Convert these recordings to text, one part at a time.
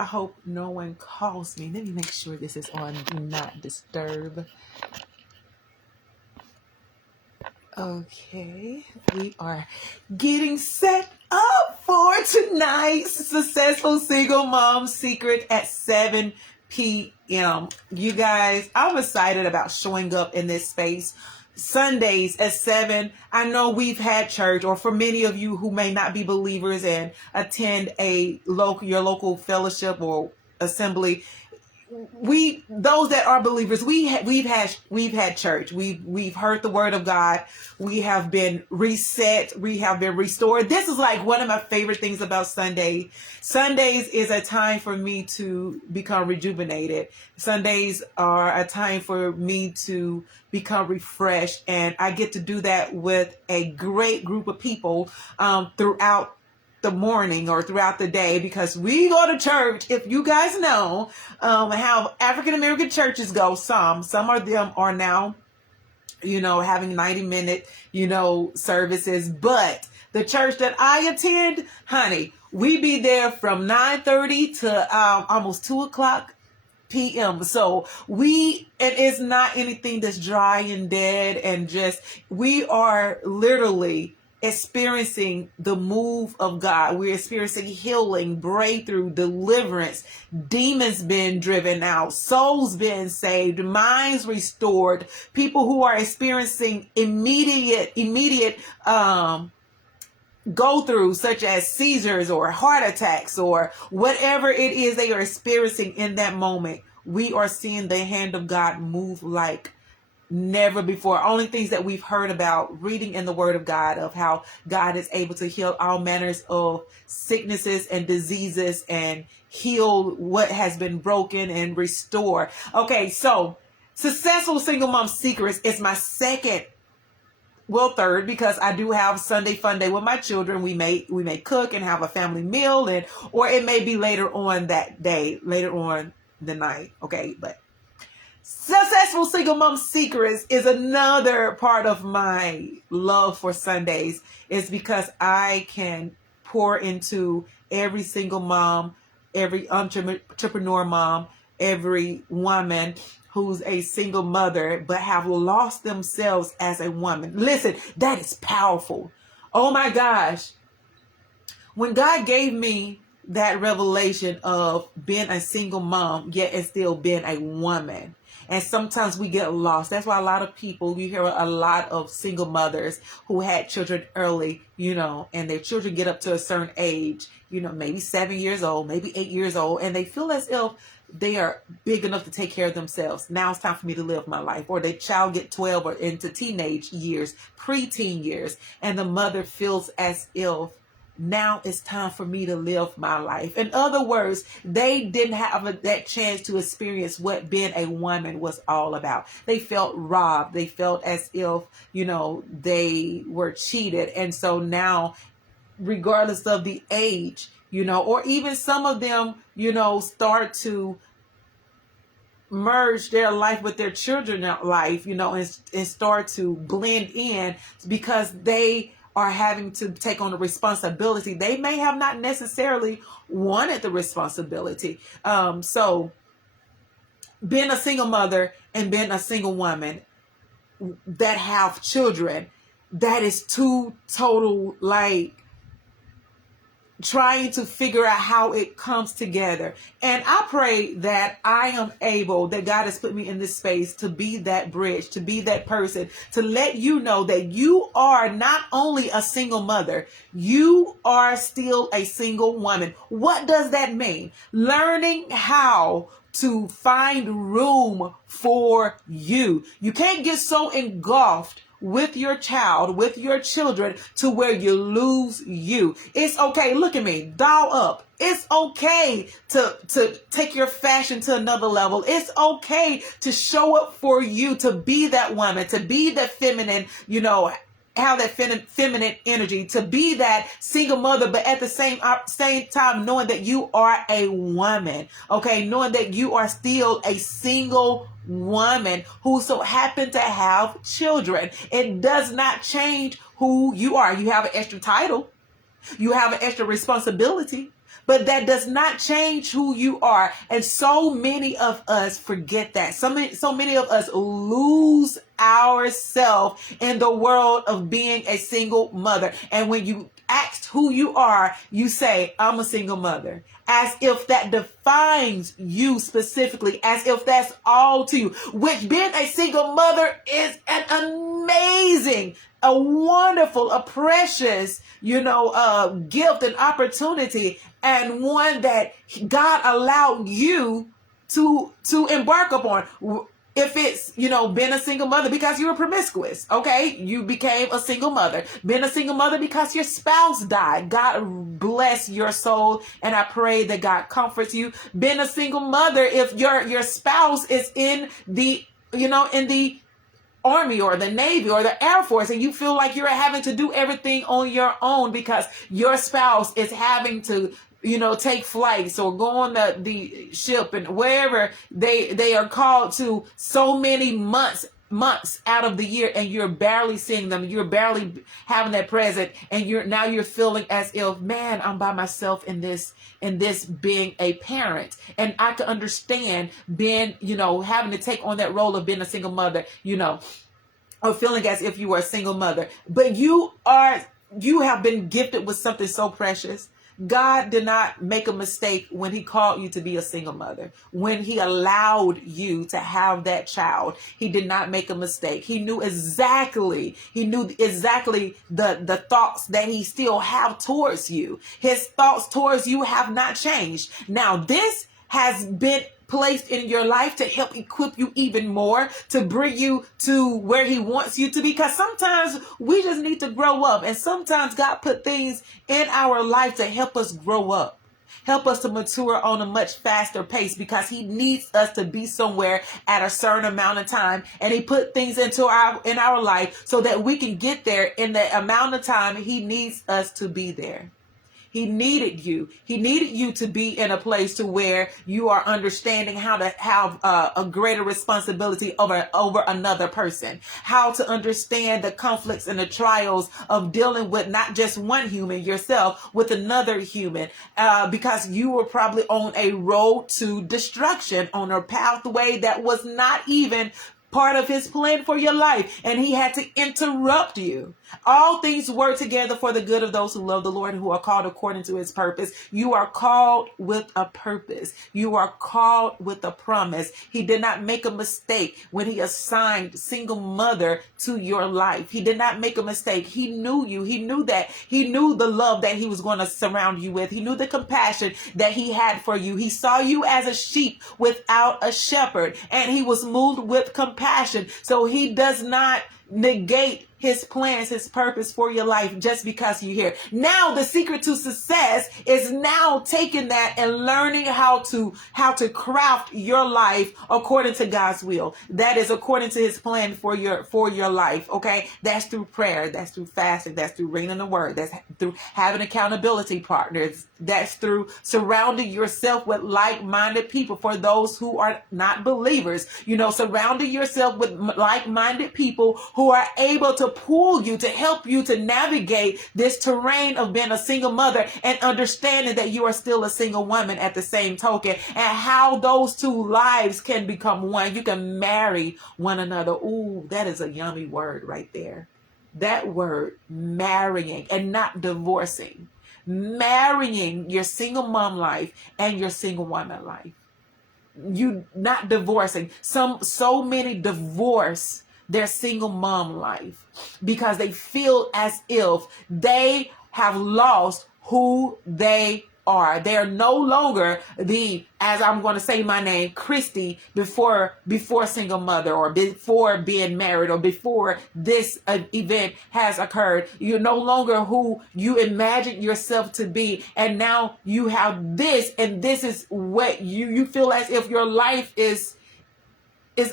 I hope no one calls me. Let me make sure this is on Do Not Disturb. Okay, we are getting set up for tonight's Successful Single Mom Secret at 7 p.m. You guys, I'm excited about showing up in this space. Sundays at 7. I know we've had church, or for many of you who may not be believers and attend your local fellowship or assembly, those that are believers, we've had church. We've heard the word of God. We have been reset. We have been restored. This is like one of my favorite things about Sunday. Sundays is a time for me to become rejuvenated. Sundays are a time for me to become refreshed, and I get to do that with a great group of people throughout the morning or throughout the day, because we go to church. If you guys know how African American churches go, some of them are now, having 90-minute, services. But the church that I attend, honey, we be there from 9:30 to almost 2:00 p.m. So and it's not anything that's dry and dead, and just, we are literally experiencing the move of God. We're experiencing healing, breakthrough, deliverance, demons being driven out, souls being saved, minds restored, people who are experiencing immediate go through, such as seizures or heart attacks or whatever it is they are experiencing in that moment. We are seeing the hand of God move like never before. Only things that we've heard about, reading in the word of God, of how God is able to heal all manners of sicknesses and diseases and heal what has been broken and restore. Okay, so Successful Single Mom Secrets is my third, because I do have Sunday fun day with my children. We may cook and have a family meal, or it may be later on that day, later on the night. Okay, but Successful Single Mom Secrets is another part of my love for Sundays. It's because I can pour into every single mom, every entrepreneur mom, every woman who's a single mother but have lost themselves as a woman. Listen, that is powerful. Oh my gosh. When God gave me that revelation of being a single mom, yet and still being a woman, and sometimes we get lost. That's why a lot of people, you hear a lot of single mothers who had children early, and their children get up to a certain age, maybe 7 years old, maybe 8 years old, and they feel as if they are big enough to take care of themselves. Now it's time for me to live my life. Or the child get 12 or into teenage years, preteen years, and the mother feels as if now it's time for me to live my life. In other words, they didn't have that chance to experience what being a woman was all about. They felt robbed. They felt as if, they were cheated. And so now, regardless of the age, or even some of them, start to merge their life with their children's life, and start to blend in, because they are having to take on the responsibility. They may have not necessarily wanted the responsibility. So being a single mother and being a single woman that have children, that is two total, trying to figure out how it comes together. And I pray that I am able, that God has put me in this space to be that bridge, to be that person, to let you know that you are not only a single mother, you are still a single woman. What does that mean? Learning how to find room for you. You can't get so engulfed with your child, with your children, to where you lose you. It's okay. Look at me. Dial up. It's okay to take your fashion to another level. It's okay to show up for you, to be that woman, to be that feminine, have that feminine energy, to be that single mother, but at the same time, knowing that you are a woman, okay? Knowing that you are still a single woman who so happen to have children. It does not change who you are. You have an extra title. You have an extra responsibility. But that does not change who you are. And so many of us forget that. So many of us lose ourselves in the world of being a single mother. And when you ask who you are, you say, I'm a single mother. As if that defines you specifically, as if that's all to you. Which being a single mother is an amazing, a wonderful, a precious, gift and opportunity, and one that God allowed you to embark upon. If it's, being a single mother because you were promiscuous, okay? You became a single mother. Being a single mother because your spouse died. God bless your soul, and I pray that God comforts you. Being a single mother if your spouse is in the, in the Army or the Navy or the Air Force, and you feel like you're having to do everything on your own because your spouse is having to take flights or go on the ship and wherever they are called to so many months out of the year, and you're barely seeing them, you're barely having that present, and you're feeling as if, man, I'm by myself in this being a parent. And I can understand being, having to take on that role of being a single mother, or feeling as if you were a single mother. But you have been gifted with something so precious. God did not make a mistake when he called you to be a single mother. When he allowed you to have that child, he did not make a mistake. He knew exactly the thoughts that he still have towards you. His thoughts towards you have not changed. Now, this has been placed in your life to help equip you even more, to bring you to where he wants you to be. Because sometimes we just need to grow up. And sometimes God put things in our life to help us grow up. Help us to mature on a much faster pace, because he needs us to be somewhere at a certain amount of time. And he put things in our life so that we can get there in the amount of time he needs us to be there. He needed you. He needed you to be in a place to where you are understanding how to have a greater responsibility over another person, how to understand the conflicts and the trials of dealing with not just one human, yourself, with another human, because you were probably on a road to destruction, on a pathway that was not even part of his plan for your life, and he had to interrupt you. All things work together for the good of those who love the Lord and who are called according to his purpose. You are called with a purpose. You are called with a promise. He did not make a mistake when he assigned single mother to your life. He did not make a mistake. He knew you. He knew that. He knew the love that he was going to surround you with. He knew the compassion that he had for you. He saw you as a sheep without a shepherd, and he was moved with compassion. So he does not negate his plans, his purpose for your life just because you're here. Now, the secret to success is now taking that and learning how to craft your life according to God's will. That is according to his plan for your life. Okay. That's through prayer. That's through fasting. That's through reading the word. That's through having accountability partners. That's through surrounding yourself with like-minded people. For those who are not believers, surrounding yourself with like-minded people who are able to pull you, to help you to navigate this terrain of being a single mother, and understanding that you are still a single woman at the same token, and how those two lives can become one. You can marry one another. Ooh, that is a yummy word right there. That word, marrying, and not divorcing. Marrying your single mom life and your single woman life. You not divorcing. So many divorce their single mom life because they feel as if they have lost who they are. They are no longer as I'm going to say my name, Kristy, before single mother, or before being married, or before this event has occurred. You're no longer who you imagine yourself to be. And now you have this, and this is what you feel as if your life is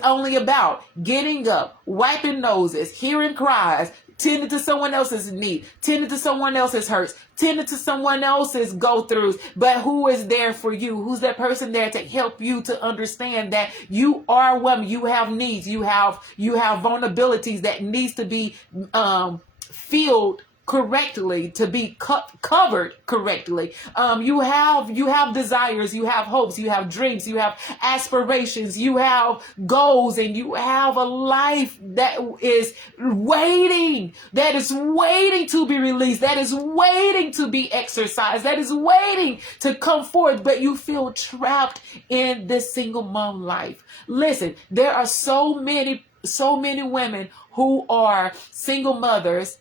only about getting up, wiping noses, hearing cries, tending to someone else's need, tending to someone else's hurts, tending to someone else's go-throughs. But who is there for you? Who's that person there to help you to understand that you are a woman? You have needs. You have vulnerabilities that needs to be filled correctly, to be covered correctly. You have desires, you have hopes, you have dreams, you have aspirations, you have goals, and you have a life that is waiting to be released, that is waiting to be exercised, that is waiting to come forth, but you feel trapped in this single mom life. Listen, there are so many women who are single mothers,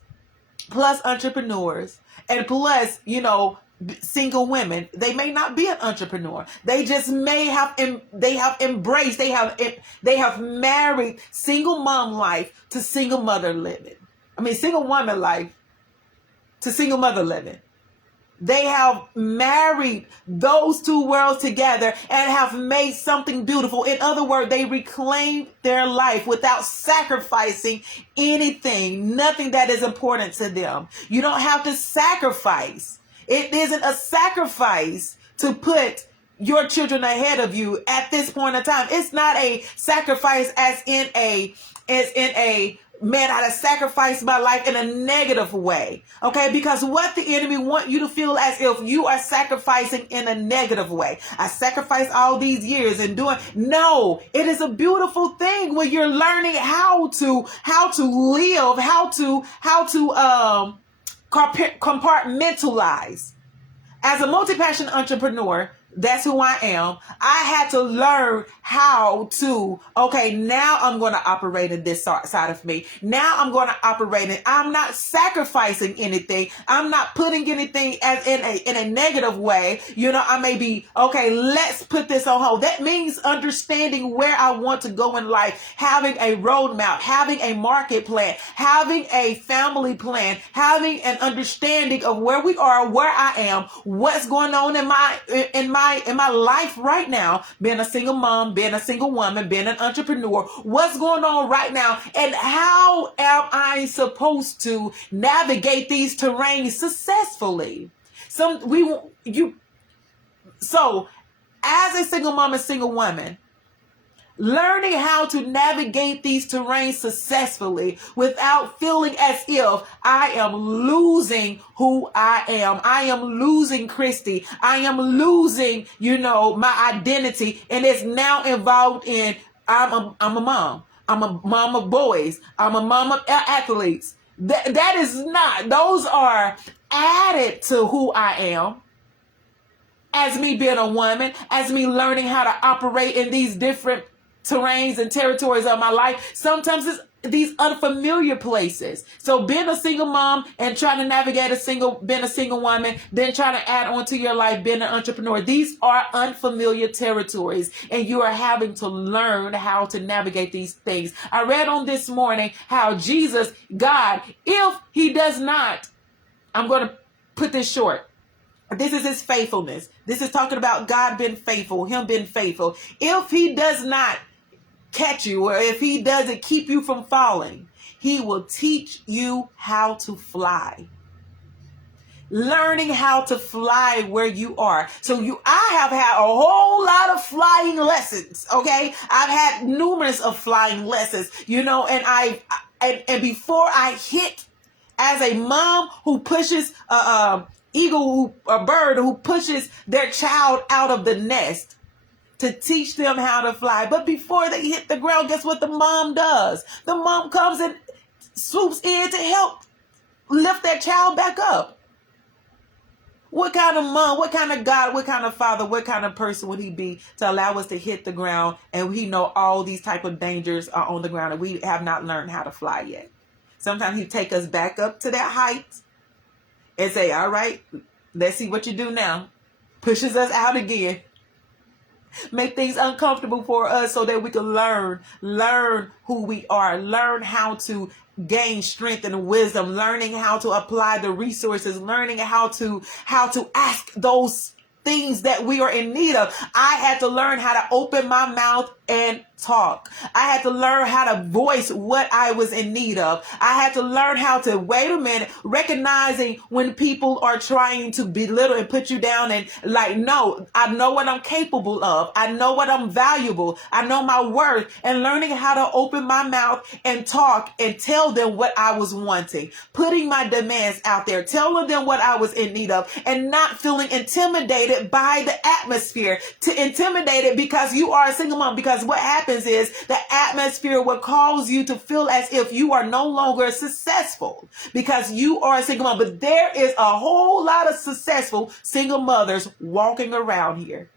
plus entrepreneurs, and plus, single women. They may not be an entrepreneur. They just may have embraced, they have married single mom life to single mother living. Single woman life to single mother living. They have married those two worlds together and have made something beautiful. In other words, they reclaimed their life without sacrificing anything, nothing that is important to them. You don't have to sacrifice. It isn't a sacrifice to put your children ahead of you at this point in time. It's not a sacrifice as in a man, I sacrificed my life in a negative way. Okay, because what the enemy want you to feel as if you are sacrificing in a negative way. I sacrificed all these years and doing. No, it is a beautiful thing when you're learning how to live, how to compartmentalize. As a multi-passion entrepreneur, that's who I am. I had to learn how to, now I'm going to operate in this side of me. Now I'm going to operate in, I'm not sacrificing anything. I'm not putting anything as in a negative way. I may be, let's put this on hold. That means understanding where I want to go in life, having a roadmap, having a market plan, having a family plan, having an understanding of where we are, where I am, what's going on in my life right now, being a single mom, being a single woman, being an entrepreneur, what's going on right now, and how am I supposed to navigate these terrains successfully? So as a single mom and single woman, learning how to navigate these terrains successfully without feeling as if I am losing who I am. I am losing Kristy. I am losing, my identity. And it's now involved in, I'm a mom. I'm a mom of boys. I'm a mom of athletes. That is not, those are added to who I am. As me being a woman, as me learning how to operate in these different terrains and territories of my life. Sometimes it's these unfamiliar places. So being a single mom and trying to navigate being a single woman, then trying to add on to your life, being an entrepreneur. These are unfamiliar territories, and you are having to learn how to navigate these things. I read on this morning how Jesus, God, if he does not, I'm going to put this short. This is his faithfulness. This is talking about God being faithful, him being faithful. If he does not catch you, or if he doesn't keep you from falling, he will teach you how to fly. Learning how to fly where you are. I have had a whole lot of flying lessons. Okay. I've had numerous of flying lessons, and before I hit as a mom who pushes, a bird who pushes their child out of the nest to teach them how to fly. But before they hit the ground, guess what the mom does? The mom comes and swoops in to help lift that child back up. What kind of mom, what kind of God, what kind of father, what kind of person would he be to allow us to hit the ground and we know all these type of dangers are on the ground and we have not learned how to fly yet? Sometimes he'd take us back up to that height and say, all right, let's see what you do now. Pushes us out again. Make things uncomfortable for us so that we can learn who we are, learn how to gain strength and wisdom, learning how to apply the resources, learning how to ask those things that we are in need of. I had to learn how to open my mouth and talk. I had to learn how to voice what I was in need of. I had to learn how to, wait a minute, recognizing when people are trying to belittle and put you down, and like, no, I know what I'm capable of. I know what I'm valuable. I know my worth, and learning how to open my mouth and talk and tell them what I was wanting, putting my demands out there, telling them what I was in need of, and not feeling intimidated by the atmosphere, intimidated because you are a single mom. Because what happens is the atmosphere will cause you to feel as if you are no longer successful because you are a single mom. But there is a whole lot of successful single mothers walking around here.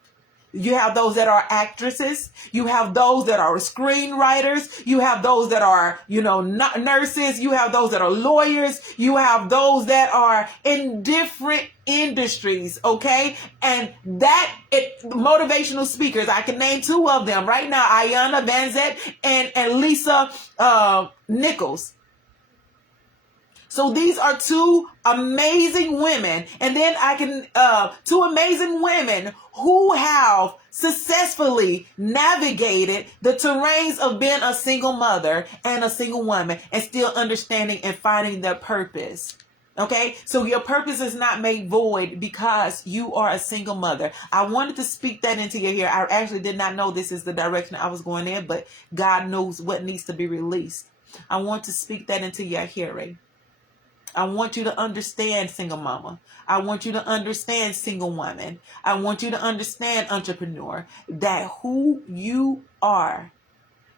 You have those that are actresses. You have those that are screenwriters. You have those that are, nurses. You have those that are lawyers. You have those that are in different industries. Okay. And motivational speakers, I can name two of them right now, Ayanna Vanzett and Lisa Nichols. So these are two amazing women. And then two amazing women who have successfully navigated the terrains of being a single mother and a single woman and still understanding and finding their purpose. Okay, so your purpose is not made void because you are a single mother. I wanted to speak that into your ear. I actually did not know this is the direction I was going in, but God knows what needs to be released. I want to speak that into your hearing. I want you to understand, single mama. I want you to understand, single woman. I want you to understand, entrepreneur, that who you are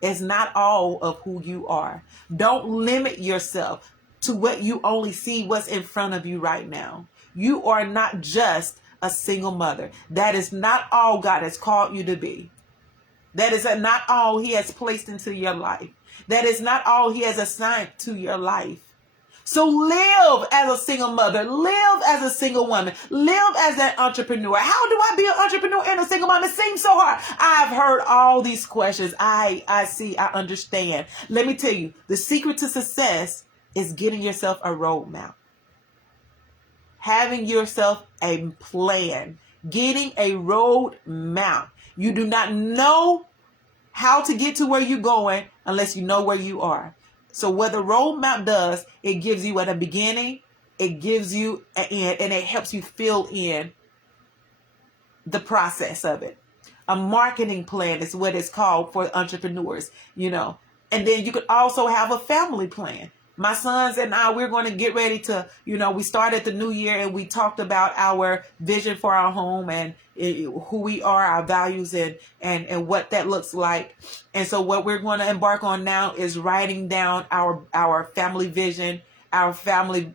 is not all of who you are. Don't limit yourself to what you only see what's in front of you right now. You are not just a single mother. That is not all God has called you to be. That is not all He has placed into your life. That is not all He has assigned to your life. So live as a single mother, live as a single woman, live as an entrepreneur. How do I be an entrepreneur and a single mom? It seems so hard. I've heard all these questions. I see, I understand. Let me tell you, the secret to success is getting yourself a roadmap, having yourself a plan, getting a roadmap. You do not know how to get to where you're going unless you know where you are. So what the roadmap does, it gives you at the beginning, it gives you an end, and it helps you fill in the process of it. A marketing plan is what it's called for entrepreneurs, And then you could also have a family plan. My sons and I, we're going to get ready to, we started the new year and we talked about our vision for our home and who we are, our values and what that looks like. And so what we're going to embark on now is writing down our family vision, our family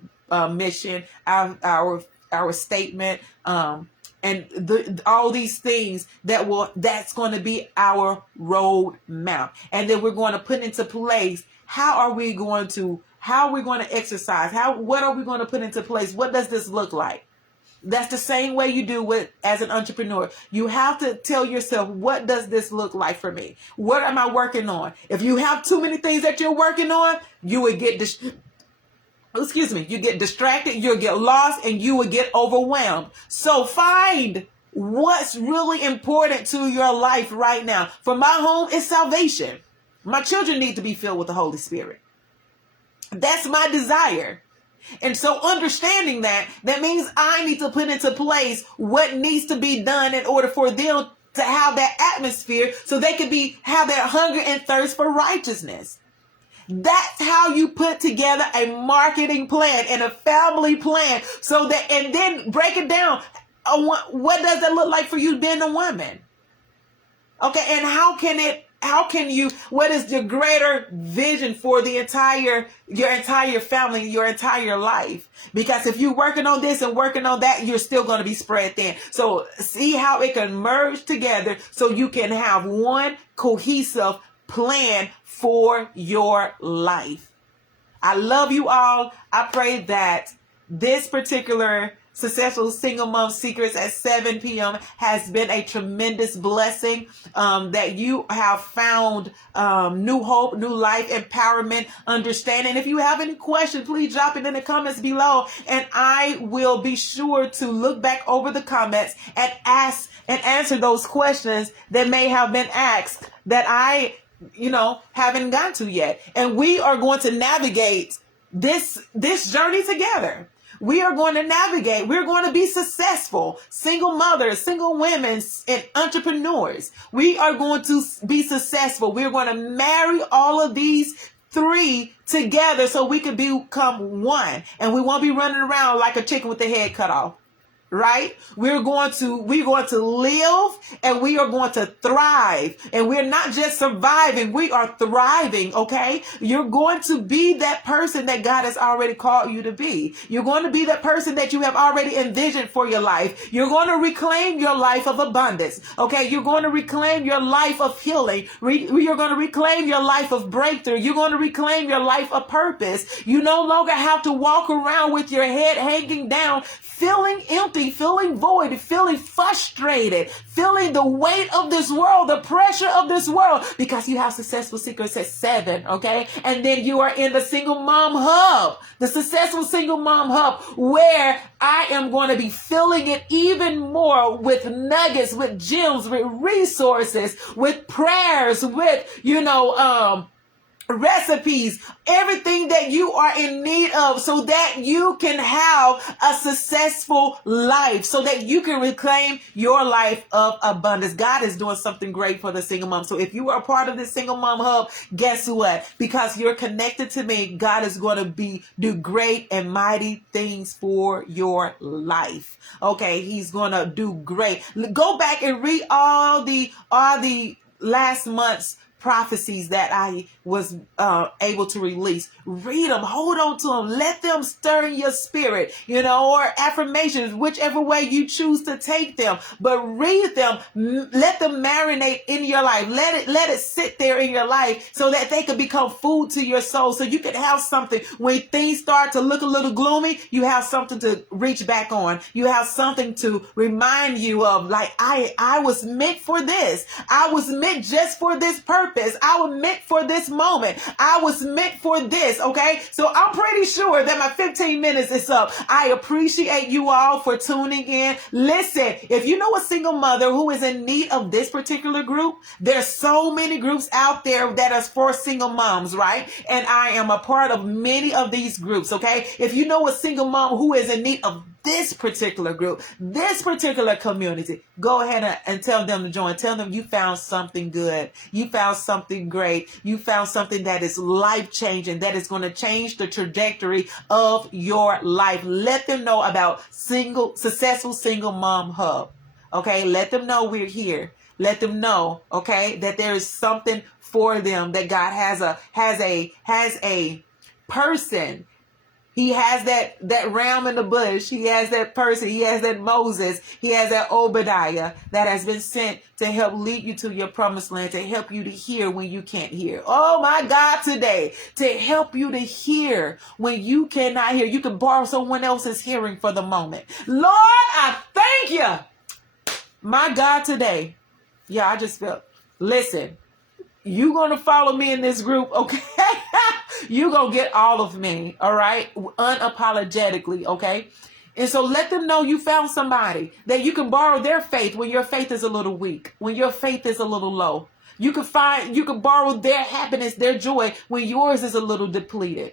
mission, our statement, and all these things that's going to be our roadmap. And then we're going to put into place, how are we going to exercise? What are we going to put into place? What does this look like? That's the same way you do as an entrepreneur. You have to tell yourself, what does this look like for me? What am I working on? If you have too many things that you're working on, you would get you get distracted, you'll get lost, and you will get overwhelmed. So find what's really important to your life right now. For my home, it's salvation. My children need to be filled with the Holy Spirit. That's my desire. And so understanding that means I need to put into place what needs to be done in order for them to have that atmosphere so they can have that hunger and thirst for righteousness. That's how you put together a marketing plan and a family plan and then break it down. What does that look like for you being a woman? Okay. And what is the greater vision for your entire family, your entire life? Because if you're working on this and working on that, you're still going to be spread thin. So see how it can merge together so you can have one cohesive plan for your life. I love you all. I pray that this particular Successful Single Mom Secrets at 7 p.m. has been a tremendous blessing, that you have found new hope, new life, empowerment, understanding. If you have any questions, please drop it in the comments below, and I will be sure to look back over the comments and ask and answer those questions that may have been asked that I haven't gotten to yet. And we are going to navigate this journey together. We are going to navigate. We're going to be successful single mothers, single women, and entrepreneurs. We are going to be successful. We're going to marry all of these three together so we can become one. And we won't be running around like a chicken with the head cut off. Right? We're going to live, and we are going to thrive, and we're not just surviving, we are thriving. Okay. You're going to be that person that God has already called you to be. You're going to be that person that you have already envisioned for your life. You're going to reclaim your life of abundance. Okay. You're going to reclaim your life of healing. You're going to reclaim your life of breakthrough. You're going to reclaim your life of purpose. You no longer have to walk around with your head hanging down, feeling empty, feeling void, feeling frustrated, feeling the weight of this world, the pressure of this world, because you have Successful Secrets at 7, okay? And then you are in the Single Mom Hub, the Successful Single Mom Hub, where I am going to be filling it even more with nuggets, with gems, with resources, with prayers, with, recipes, everything that you are in need of, so that you can have a successful life, so that you can reclaim your life of abundance. God is doing something great for the single mom. So if you are a part of the Single Mom Hub, guess what? Because you're connected to me, God is going to do great and mighty things for your life. Okay, He's going to do great. Go back and read all the last month's prophecies that I was able to release. Read them, hold on to them, let them stir in your spirit, or affirmations, whichever way you choose to take them. But read them, let them marinate in your life. Let it sit there in your life, so that they can become food to your soul, so you can have something when things start to look a little gloomy. You have something to reach back on. You have something to remind you of, like, I was meant for this. I was meant just for this purpose. I was meant for this moment. I was meant for this. Okay. So I'm pretty sure that my 15 minutes is up. I appreciate you all for tuning in. Listen, if you know a single mother who is in need of this particular group, there's so many groups out there that are for single moms, right? And I am a part of many of these groups. Okay. If you know a single mom who is in need of this particular group, this particular community, go ahead and tell them to join. Tell them you found something good. You found something great. You found something that is life-changing, that is going to change the trajectory of your life. Let them know about Successful Single Mom Hub. Okay, let them know we're here. Let them know, okay, that there is something for them, that God has a person. He has that ram in the bush. He has that person. He has that Moses. He has that Obadiah that has been sent to help lead you to your promised land, to help you to hear when you can't hear. Oh my God, today, to help you to hear when you cannot hear. You can borrow someone else's hearing for the moment. Lord, I thank you. My God, today. Yeah, I just felt, listen, you going to follow me in this group, okay? You going to get all of me, all right? Unapologetically, okay? And so let them know you found somebody that you can borrow their faith when your faith is a little weak, when your faith is a little low. You can borrow their happiness, their joy when yours is a little depleted.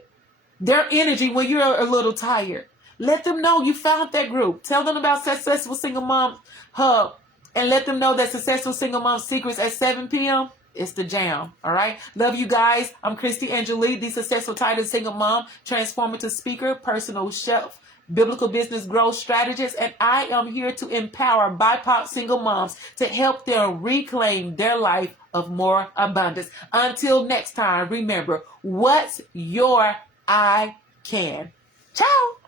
Their energy when you're a little tired. Let them know you found that group. Tell them about Successful Single Mom Hub, and let them know that Successful Single Mom Secrets at 7 p.m. It's the jam. All right. Love you guys. I'm Kristy Angelee, the successful titled single mom, transformative speaker, personal chef, biblical business growth strategist, and I am here to empower BIPOC single moms to help them reclaim their life of more abundance. Until next time, remember, what's your I can. Ciao.